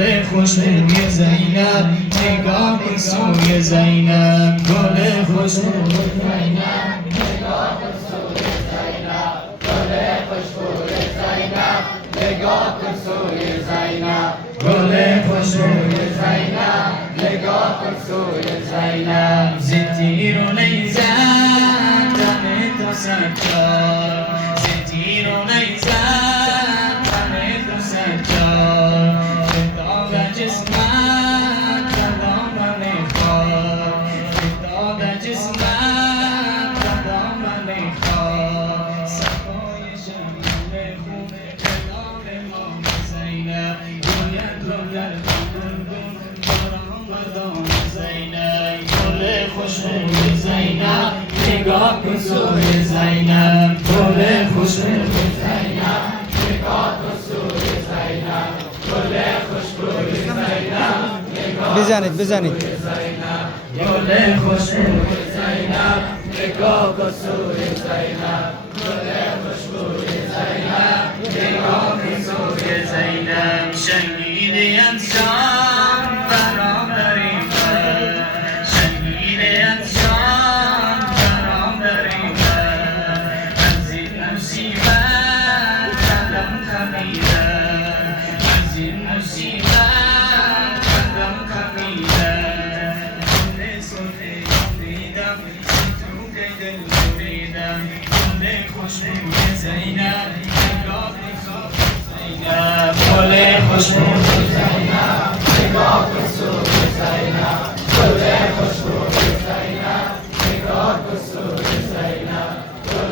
گل خوشبوی زینب نگاه کن سوی زینب گل خوشبوی زینب نگاه کن سوی زینب گل خوشبوی زینب نگاه کن سوی زینب گل خوشبوی زینب نگاه کن سوی زینب زتیر و نیزن دم تو سجاد زتیر و نیزن دم تو سجاد خطاب جسمت کدام نخواد خطاب جسمت کدام نخواد صفای شمال خون خلال امام زینب گوید رو در گلگون برآمدان زینب گل خوشبوی زینب نگاه کن سوی زینب گل خوشبوی زینب نگاه کن سوی زینب گل خوشبوی زینب بزنید بزنید گل خوشبوی زینب نگاه کن سوی زینب گل خوشبوی زینب نگاه کن سوی زینب شهید انسان برادری من شهید انسان برادری من از این مصیبت قدم خمیدم از این مصیبت قدم خمیدم گل سرخ دیدم تو که دل بریدم گل خوشبوی زینب نگاه کن سوی زینب گل خوشبوی زینب نگاه کن سوی زینب گل خوشبوی زینب نگاه کن